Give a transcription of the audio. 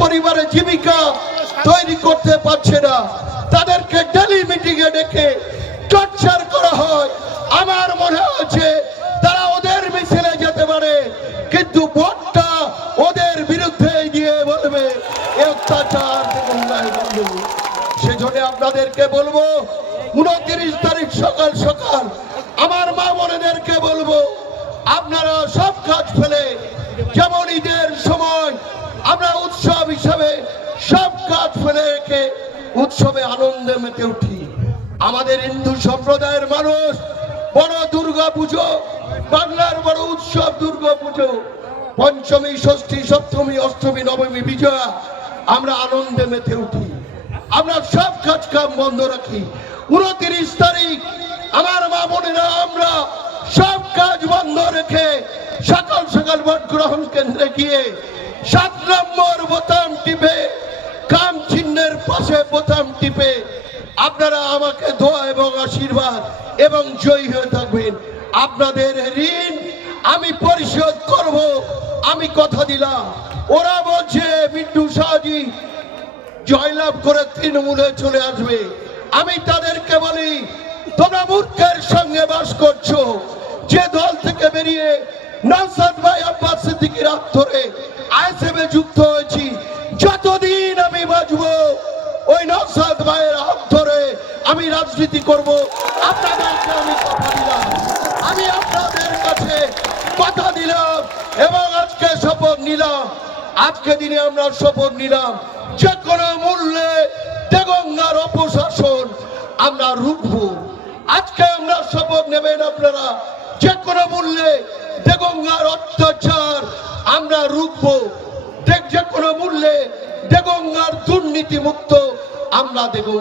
পরিবারের জীবিকা তৈরি করতে পারছে না, তাদেরকে ডেলি মিটিং এ ডেকে টর্চার করা হয়। আমার মনে হচ্ছে তারা ওদের মিছিলে যেতে পারে, কিন্তু ভোটটা ওদের বিরুদ্ধে গিয়ে বলবে অত্যাচার সেজন্য আপনাদেরকে বলবো 29 তারিখ সকাল সকাল আমার মা বোনেদেরকে বলবো, আপনারা সব কাজ ফেলে, যেমন ঈদের সময় আমরা উৎসব হিসাবে সব কাজ ফেলে রেখে উৎসবে আনন্দে মেতে উঠি। আমাদের হিন্দু সম্প্রদায়ের মানুষ বড় দুর্গা পুজো, বাংলার বড় উৎসব দুর্গা পুজো, পঞ্চমী ষষ্ঠী সপ্তমী অষ্টমী নবমী বিজয়া আমরা আনন্দে মেতে উঠি। আমরা সব কাজ কাম বন্ধ রাখি। 29 তারিখ আমার মা বোনেরা আমরা সব কাজ বন্ধ রেখে সকাল সকাল ভোট গ্রহণ কেন্দ্রে গিয়ে 7 নম্বর বোতাম টিপে, কাম চিহ্নের পাশে বোতাম টিপে আপনারা আমাকে দোয়া এবং আশীর্বাদ এবং জয়ী হয়ে থাকবেন। আপনাদের ঋণ আমি পরিশোধ করব, আমি কথা দিলাম। ওরা বলছে বিট্টু শাহজি জয়লাভ করে তৃণমূলে চলে আসবে। আমি তাদেরকে বলি, তোমরা মূর্খের সঙ্গে বাস করছো। যে দল থেকে বেরিয়ে নওশাদ ভাই আব্বাস সিদ্দিকীর হাত ধরে আইএসএফে যুক্ত হয়েছি, যতদিন আমি বাঁচবো ওই নওশাদ ভাইয়ের হাত ধরে আমি রাজনীতি করব। আপনাদেরকে আমি কথা দিলাম, আমি আপনাদের কাছে কথা দিলাম এবং আজকে শপথ নিলাম। আজকে দিনে আমরা শপথ নিলাম, যে কোনো মূল্যে দেগঙ্গার অপশাসন আমরা রুখবো। আজকে আমরা শপথ নেবেন আপনারা, যে কোনো মূল্যে দেগঙ্গার অত্যাচার আমরা রুখবো। যে কোনো মূল্যে দেগঙ্গার দুর্নীতি মুক্ত আমরা দেগঙ্গা